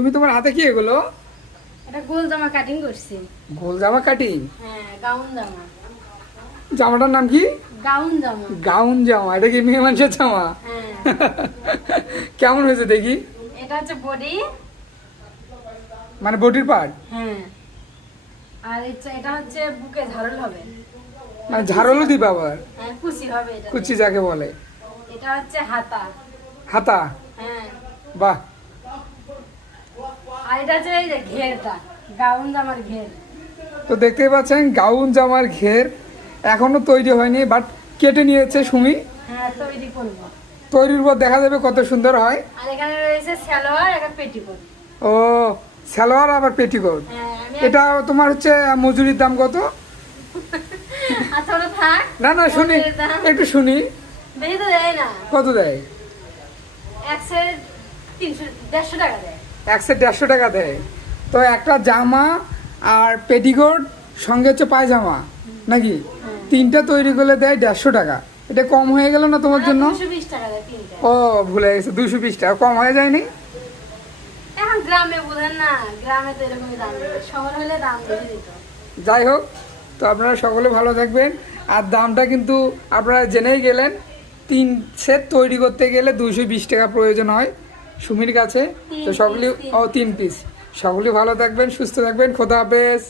তুমি তোমার হাতে কি এগুলো? এটা গোল জামা কাটিং করছি। গোল জামা কাটিং? হ্যাঁ, গাউন জামা। জামাটার নাম কি? গাউন জামা। গাউন জামা। এটা কি মেয়ে মানুষের জামা? হ্যাঁ। কেমন হয়েছে দেখি? এটা হচ্ছে বডি। মানে বডির পার্ট? হ্যাঁ। আর এটা হচ্ছে বুকে ঝাড়ল হবে। মানে ঝাড়লও দিবা আবার? হ্যাঁ, কুচি হবে এটা। কুচি যাকে বলে। এটা হচ্ছে হাতা। হাতা? হ্যাঁ। বাহ। আর এটা হচ্ছে এই যে ঘেরটা, গাউন জামার ঘের। তো দেখতেই পাচ্ছেন গাউন জামার ঘের এখনো তৈরি হয়নি, বাট কেটে নিয়েছে সুমি। হ্যাঁ, তৈরি করবো। তৈরির পর দেখা যাবে কত সুন্দর হয়। আর এখানে রয়েছে সালোয়ার, একটা পেটিকোট। ও, সালোয়ার আবার পেটিকোট। হ্যাঁ, এটা তোমার হচ্ছে মজুরির দাম কত? আচ্ছা, ওটা থাক। না না, শুনি মজুরির দাম? একটু শুনি। বেশি তো দেয় না। কত দেয়? এক সেট 150 টাকা দেয়। 150 টাকা দেয়। তো একটা জামা আর পেটিকোট সঙ্গে হচ্ছে পায়জামা নাকি, তিনটা তৈরি করলে দেয় 150 টাকা। এটা কম হয়ে গেল না তোমার জন্য? 220 টাকা দেয় তিনটা। ও, ভুলে গেছে, 220 টাকা কম হয়ে যায়নি? এখন গ্রামে বুঝেন না, গ্রামে তো এরকমই দাম দেবে, শহর হলে দাম বেশি দিত। যাই হোক, তো আপনারা সকলে ভালো থাকবেন। আর দামটা কিন্তু আপনারা জেনেই গেলেন, 3 সেট তৈরি করতে গেলে 220 টাকা প্রয়োজন হয় সুমির কাছে। তো সকলেই 3 পিস। সকলেই ভালো থাকবেন, সুস্থ থাকবেন, খোদা হাফেজ।